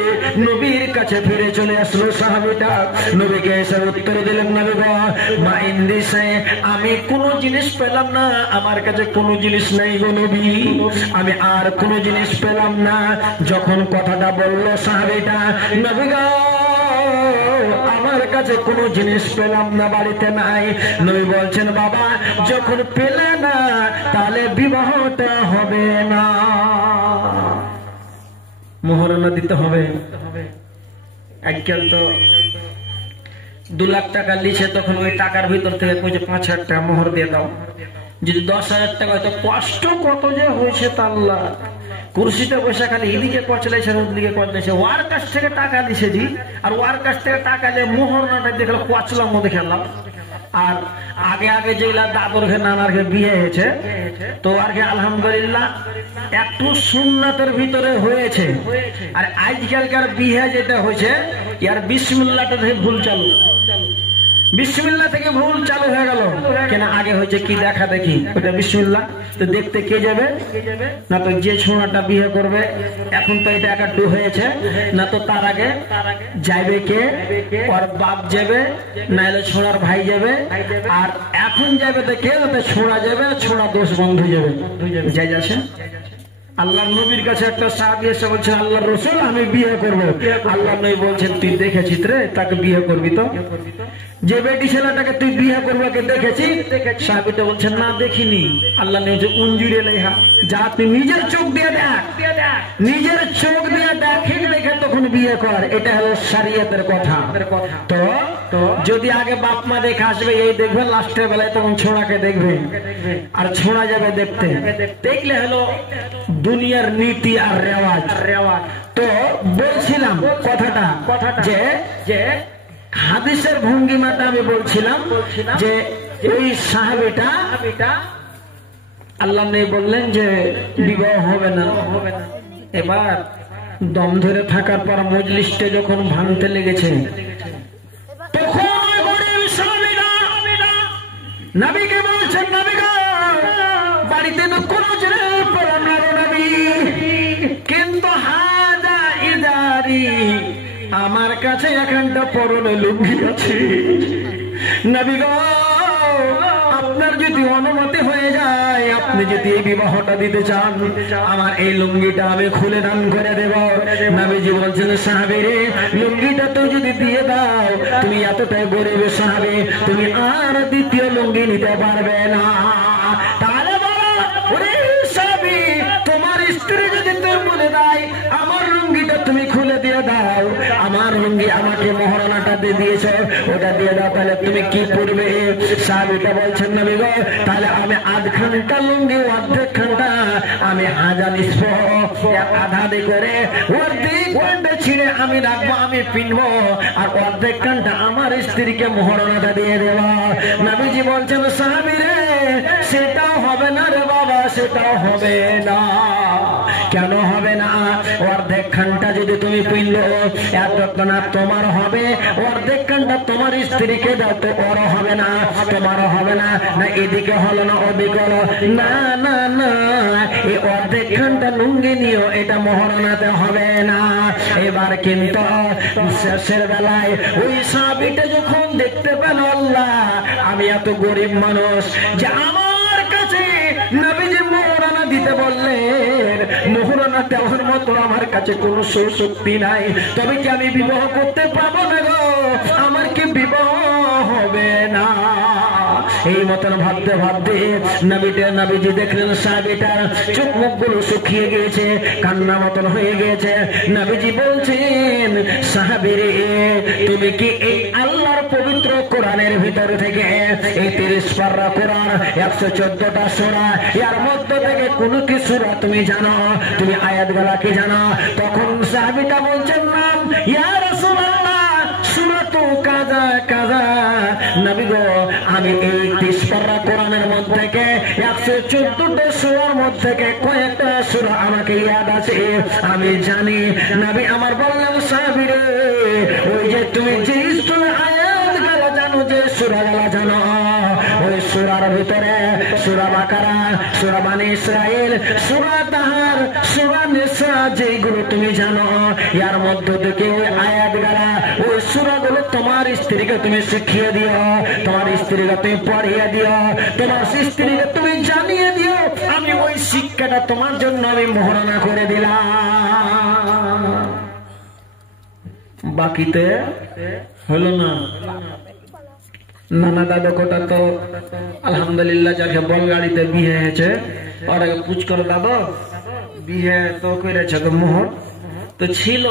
নবীর কাছে ফিরে চলে আসলো সাহাবীটা। নবীকে এসে উত্তর দিলেন, নবী গো, মা ইন্দিসে, আমি কোনো জিনিস পেলাম না, আমার কাছে কোনো জিনিস নেই গো নবী, আমি আর কোনো জিনিস পেলাম না। যখন কথাটা বললো সাহাবীটা, নবী গো, আমার কাছে কোনো জিনিস পেলাম না, বাড়িতে নাই। নবী বলছেন, বাবা যখন পেলে না, তাহলে বিবাহটা হবে না, মোহরানা দিতে হবে। আজকাল তো 2 লাখ টাকা লিছে, তখন ওই টাকার ভিতর থেকে কইছে 5,000 টাকা মোহর দিয়ে দাও। যদি 10,000 টাকা হয়তো কষ্ট কত যে হয়েছে তাল্লা, কুরসিতে বসে খালি এদিকে কচলাইছে ওদিকে কচলাইছে, ওয়ার কাছ থেকে টাকা দিছে জি, আর ওয়ার কাছ থেকে টাকা দিয়ে মোহরনাটা দেখলো কচলার মধ্যে খেললাম। আর আগে আগে যেগুলা দাদর ঘে নানার ঘে বিয়ে হয়েছে, তো আর কি আলহামদুলিল্লাহ একটু সুন্নাতের ভিতরে হয়েছে। আর আজকালকার বিয়ে যেটা হয়েছে, ইয়ার বিসমিল্লাহটা থেকে ভুল চালু, বিসমিল্লাহ থেকে ভুল চালু হয়ে গেল। কেন আগে হয়েছে কি দেখা দেখি, ওটা বিসমিল্লাহ, তো দেখতে কে যাবে? না তো যে ছোঁড়াটা বিয়ে করবে, এখন তো এটা একটা হয়েছে না, তো তার আগে যাবে কে? ওর বাপ যাবে, নাইলে ছোঁড়ার ভাই যাবে, আর এখন যাবে তো কে? ছোঁড়া যাবে, ছোঁড়া দোষ বন্ধ যাবে, যাই যাচ্ছে। আল্লাহ নবীর কাছে একটা সাহাবী এসে বলছে, আল্লাহ রসুল আমি বিয়ে করবো। আল্লাহ নবী বলছেন, তুই দেখেছিস রে তাকে বিয়ে করবি তো? যে বেটি ছেলেটাকে তুই বিয়ে করবো কে দেখেছিস? সাহাবীটা বলছেন, না দেখিনি। আল্লাহ নবী উঞ্জুরে লেহা, যা তুই নিজের চোখ দিয়ে দেখ, নিজের চোখ দিয়ে দেখে দেখে তখন বিয়ে কর। এটা হলো শরীয়তের কথা। তো যদি আগে বাপ মা দেখে আসবে, এই দেখবে লাস্টের বেলায় তখন ছোড়াকে দেখবে, আর ছোড়া যাবে দেখতে। দেখলে হলো দুনিয়ার নীতি আর রেওয়াজ। তো বলছিলাম কথাটা যে হাদিসের ভঙ্গিমাটা আমি বলছিলাম যে ওই সাহাবীটা আল্লাহ নবী বললেন যে বিবাহ হবে না। এবার দম ধরে থাকার পর মজলিসটা যখন ভাঙতে লেগেছে, তখন নবীকে বলছেন, নবী গো, বাড়িতে তো কোনো নবী, কিন্তু হাজা ইদারি, আমার কাছে এখানটা পরনে লুঙ্গি আছে। নবী গো, আপনার যদি অনুমতি হয়ে যায়, আপনি যদি এই বিবাহটা দিতে চান, আমার এই লুঙ্গিটা আমি খুলে দান করে দেব। নবীজি বলছেন, সাহাবী রে, লুঙ্গিটা তো যদি দিয়ে দাও, তুমি এতটাই গরিব সাহাবী, তুমি আর দ্বিতীয় লুঙ্গি নিতে পারবে না। তাহলে বলো, ওরে সাহাবী, তোমার স্ত্রী যদি তোর বলে দেয় আমার লুঙ্গিটা তুমি খুলে দিয়ে দাও, আমার লুঙ্গি আমাকে মহারণাটা দিয়ে দিয়েছ, ওটা দিয়ে দাও, তাহলে তুমি কি করবে? সাহাবীটা বলছেন, নবী গো, তাহলে আমি আধখানটা লুঙ্গি, অর্ধেক খানটা আমি হাজা নিসব, আধা দিয়ে করে অর্ধেক খানটা ছিঁড়ে আমি রাখবো, আমি পিনবো, আর অর্ধেক খানটা আমার স্ত্রীকে মহারণাটা দিয়ে দেব। নবীজি বলছেন, সাহাবী রে, সেটাও হবে না রে বাবা, সেটাও হবে না। কেন হবে না? অর্ধেক খানটা যদি তুমি পিনলো, এতক্ষণ তোমার হবে, অর্ধেক খানটা তোমার স্ত্রীকে দাও, তো ওরও হবে না, তোমারও হবে না। না এদিকে হলো না ওদিকে হলো না, না না, এই অর্ধেক খানটা লুঙ্গি নিও, এটা মহারণাতে হবে না। এবার কিন্তু শেষের বেলায় ওই সাহাবীটা যখন দেখতে পেল, আল্লাহ, আমি এত গরিব মানুষ যে আমার কাছে নবীজি মোহরানা দিতে বললেন, মোহরানা দেওয়ার মতো আমার কাছে কোনো শক্তি নাই, তবে কি আমি বিবাহ করতে পারবো না গো? আমার কি বিবাহ হবে না? এই মতন ভাবতে ভাবতে নবীজি দেখলেন সাহাবীটার চোখ মুখগুলো শুকিয়ে গিয়েছে, কান্না মতন হয়ে গিয়েছে। নবীজি বলছেন, সাহাবী রে, তুমি কি এই আল্লাহর পবিত্র কোরআনের ভিতর থেকে এই 30 পারা কোরআন, 114টা সূরা, এর মধ্যে থেকে কোন কি সূরা তুমি জানো? তুমি আয়াতগুলা কি জানো? তখন সাহাবীটা বলছেন, না ইয়া রাসূলুল্লাহ, সূরা তো কাযা কাযা। নবী গো, আমি এই 30 পারা কোরআনের মধ্যে থেকে 114টা সূরার মধ্যে থেকে কয়েকটা সূরা আমাকে ইয়াদ আছে, আমি জানি। নবী আমার বললেন, সাহাবী রে, ওই যে তুমি যে আয়াতগুলা জানো, যে সূরাগুলা জানো, ওই সূরার ভিতরে সূরা বাকারা, সূরা বনী ইসরাইল, সূরা তাহার, সূরা নিসা, যেগুলো তুমি জানো, এর মধ্যে থেকে ওই আয়াতগুলা, ওই সূরাগুলো তোমার স্ত্রীকে তুমি শিখিয়ে দিও, তোমার স্ত্রীকে তুমি পড়িয়ে দিও, তোমার স্ত্রীকে তুমি জানিয়ে দিও। আমি ওই শিক্ষাটা তোমার জন্য আমি মোহরানা করে দিলাম। বাকিতে হলো না। নানা দাদা কোটা তো আলহামদুলিল্লাহ, যাকে বল গাড়িতে বিয়ে হয়েছে, ওর আগে পুচ করে দাদা বিয়ে তো করেছে, তো মোহর তো ছিল,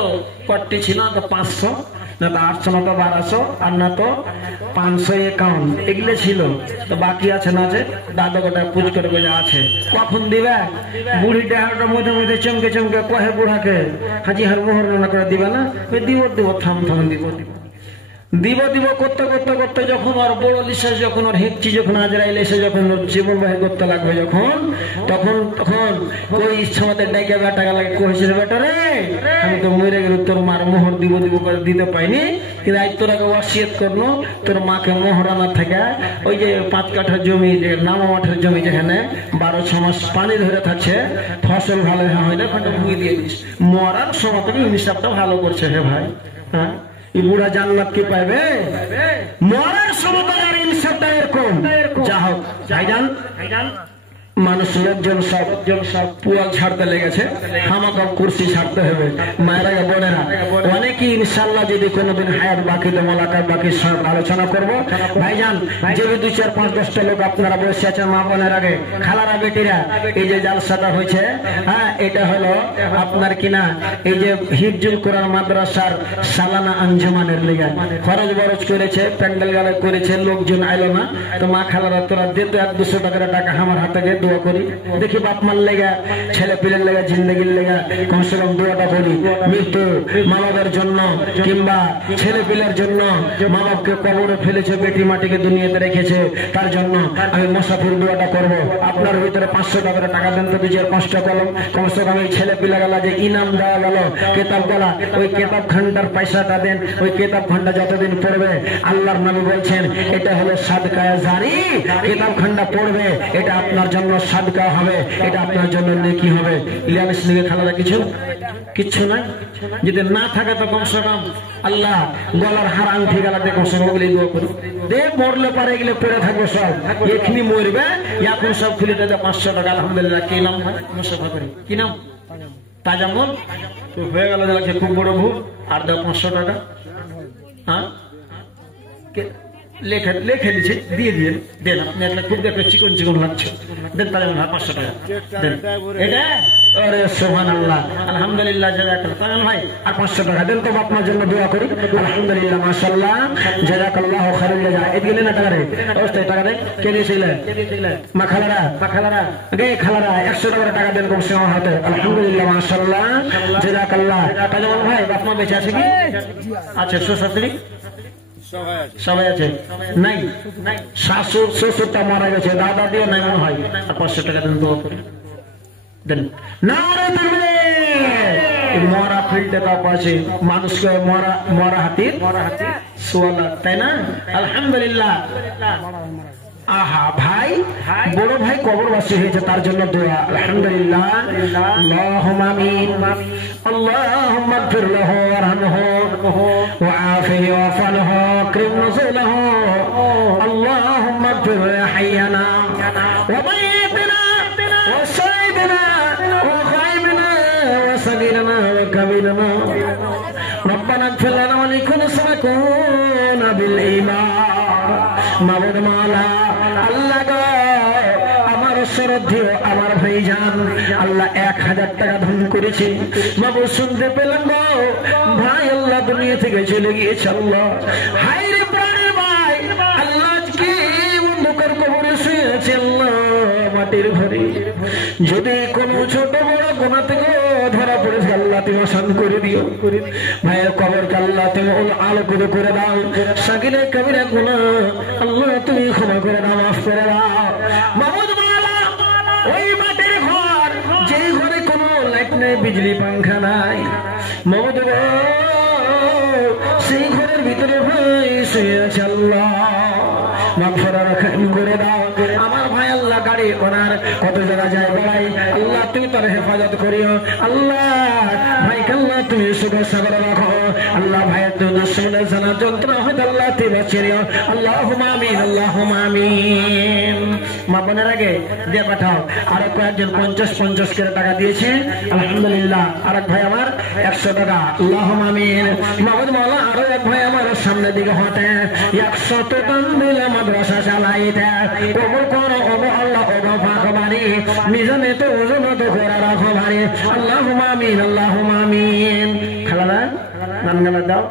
পট্টি ছিল না তো 500, না তো 800, না তো 1200, আর না তো 551, এগুলো ছিল। তো বাকি আছে না, যে দাদা কোটা পুচ করে বলে আছে, কখন দিবে? বুড়ি দেহাটা মধ্যে মধ্যে চমকে চমকে কহে বুড়াকে, হাজি হার মোহর না করে দিবে না? দিব থাম দিব দিব করতে করতে করতে যখন ওর বড় লিশাস, যখন ওর হেঁচি, যখন আজরাইল এসে যখন ওর জীবন বাহি করতে লাগবে, তখন ওই ইচ্ছা মতো ডেকে বেটা গেলাকে কহেছিল, বেটা রে, আমি তো মরে গেল, তোর মার মোহর দিব করে দিতে পাইনি, কিন্তু আজ তোর আগে ওয়াসিয়ত করলো, তোর মাকে মোহরানা থেকে ওই যে 5 কাঠা জমি, যে নামা মাঠের জমি, যেখানে 12-6 মাস পানি ধরে থাকছে, ফসল ভালো হয় না, ওখানটা ভুগিয়ে দিয়ে দিস। মরার সময় তুমি হিসাবটা ভালো করছে। হে ভাই, হ্যাঁ, এই বুড়া জান্নাত কি পাইবে? মরার সময় ইনসাফটা এরকম। যা হোক, ভাইজান মানুষ লোকজন সব পুয়াল ছাড়তে লেগেছে, আমাকে কুর্সি ছাড়তে হবে। মায়েরা বোনেরা, অনেকেই ইনশাল্লাহ যদি কোনোদিন হায়াত বাকিতে মোলাকাত বাকি আলোচনা করবো। ভাইজান, যে 2, 4, 5, 10টা লোক আপনারা বসে আছেন মা বোনের আগে, খালারা বেটিরা, এই যে জালসাটা হয়েছে, হ্যাঁ, এটা হলো আপনার কিনা এই যে হিফজুল কোরআন মাদ্রাসার সালানা আঞ্জুমানের লেগে খরচ বরচ করেছে, প্যান্ডেল গালে করেছে, লোকজন আইলো না। তো মা খালারা তোরা দে তো 100-200 টাকা আমার হাতে দে, দোয়া করি। দেখি বাপ মার লেগা, ছেলে পিলের লেগা, জিন্দগির লেগা কমসে কম দোয়াটা করি। মৃত্যু মা বাবার জন্য কিংবা ছেলে পিলের জন্য, মা বাপকে কবরে ফেলেছে, বেটি মাটিকে দুনিয়াতে রেখেছে, তার জন্য আমি মুসাফির দোয়াটা করব। আপনার ভিতরে 500 টাকা দেন তো, 2, 4, 5টা কলম কমসে কম এই ছেলে পিলা গেলা যে ইনাম দেওয়া গেল কেতাব গেলা, ওই কেতাব খান্ডার পয়সাটা দেন। ওই কেতাব খান্ডা যতদিন পড়বে, আল্লাহর নবী বলছেন এটা হলো সাদকায়ে জারি। কেতাব খান্ডা পড়বে, এটা আপনার জন্য সাদকা হবে, এটা আপনার জন্য নেকি হবে। ইলিয়াস লিগে খালারা কিচ্ছু নাই। যদি না থাকে তো কমসে কম আল্লাহ গলার হার আংটি গেলাতে কমসে কম ওগুলি দোয়া করি দে। মরলে পারে এগুলো পড়ে থাকবো সব, এখানে মরবে এখন সব খুলে দেবে 500 টাকা। আলহামদুলিল্লাহ। কি নাম হয় মুসাফা করি? কি নাম? তাজামুল। তো হয়ে গেল দেখছে খুব বড় ভুল। আর দাও 500 টাকা। হ্যাঁ, লেখে দিচ্ছে, দিয়ে দিয়ে দেন। আপনি একটা খুব দেখে চিকন লাগছে, দেন তাজামুল 500 টাকা দেন। এটা আরে সুবহানাল্লাহ, আলহামদুলিল্লাহ, জাযাকাল্লাহ। তাজামুল ভাই আর 500 টাকা দেন তো, আপনার জন্য দোয়া করি। আলহামদুলিল্লাহ, মাশাআল্লাহ, জাযাকাল্লাহু খায়রাল জাযা। এদিকে না টাকা রে, অবস্থায় টাকা রে কে দিয়েছিলে? মা খালারা গে খালারা 100 টাকা দেন কমসে কম হাতে। আলহামদুলিল্লাহ, মাশাআল্লাহ, জাযাকাল্লাহ। তাজামুল ভাই বাপ মা বেঁচে আছে কি? আচ্ছা, শ্বশুর সবাই আছে? নাই, শাশুর শ্বশুরটা মারা গেছে, দাদা দিয়ে নাই মনে হয়। 500 টাকা দেন, দোয়া করে দেন। মরা ফিল্ডে তাপ আছে, মানুষকে মরা হাতির সোয়ালা, তাই না? আলহামদুলিল্লাহ। আহা ভাই, বড় ভাই কবরবাসী হয়েছে, তার জন্য দোয়া। আলহামদুলিল্লাহ, আল্লাহুম্মা আমিন। আল্লাহুম্মা ইগফির লাহু ওয়ারহামহু ওয়া আফিহি ওয়া'ফু আনহু ওয়াকরিম নুজুলাহু। আল্লাহুম্মা ইগফির লিহাইয়িনা ওয়া মাইয়িতিনা ওয়া শাহীদিনা ওয়া গায়বিনা ওয়া সাগীরিনা ওয়া কাবীরিনা। রব্বানা ইগফির লানা ওয়া লিকুল্লি সামাকুনা বিল ঈমান। মাবুদ মাওলা, আল্লাহ গো, আমার শ্রদ্ধেয় আমার ভাইজান আল্লাহ 1000 টাকা দান করেছে। মাবুদ শুনতে পেলাম গো, ভাই আল্লাহ দুনিয়া থেকে চলে গিয়েছে। আল্লাহ, হায় রে প্রাণের ভাই, আল্লাহ আজকে অন্ধকার কবরে শুয়ে আছে। আল্লাহ, মাটির ঘরে যদি কোনো ছোট বড় গুনাহ থেকে ধরা পড়েছে, আল্লাহ তুমি আসান করে দিও। ভাইয়ের কবরকে আল্লাহ তুমি আলো করে দাও। সাগিরে কবিরা গুনাহ আল্লাহ তুমি ক্ষমা করে দাও, মাফ করে দাও। মাবুদ মাওলা, ওই মাটির ঘর, যেই ঘরে কোনো লাইট নেই, বিজলি পাঙ্খা নাই, মাবুদ গো, সেই ঘরের ভিতরে ভাই শুয়ে আছে। আল্লাহ, মাগফিরাত রহম করে দাও। আমার ভাই আল্লাহ গাড়ি ওনার কত জায়গা যায় বেড়াই, আল্লাহ তুমি তার হেফাজত করিও। আল্লাহ, ভাইকে আল্লাহ তুমি সুখে সাগরে রাখো। আল্লাহ, ভাইয়ের দুশ্মনের জানা যন্ত্রণা হয়তো আল্লাহ তুমি বাঁচিয়ে নিও। আল্লাহুম্মা আমিন, আল্লাহুম্মা আমিন। মা বোনের আগে দিয়ে পাঠাও। আর কয়েকজন 50 করে টাকা দিয়েছে, আলহামদুলিল্লাহ। আর এক ভাই আমার 100 টাকা। আল্লাহুম্মা আমিন। মাবুদ মাওলা, আরো এক ভাই আমার সামনের দিকে হতে 100 টাকা দিলে মাদ্রাসা চালাইতে কবুল করো ওগো আল্লাহ, ওগো পাকবাড়ি মিজানে তো ওজন তো করে রাখো ভারি। আল্লাহুম্মা আমিন, আল্লাহুম্মা আমিন। খালারা গান গালা দাও।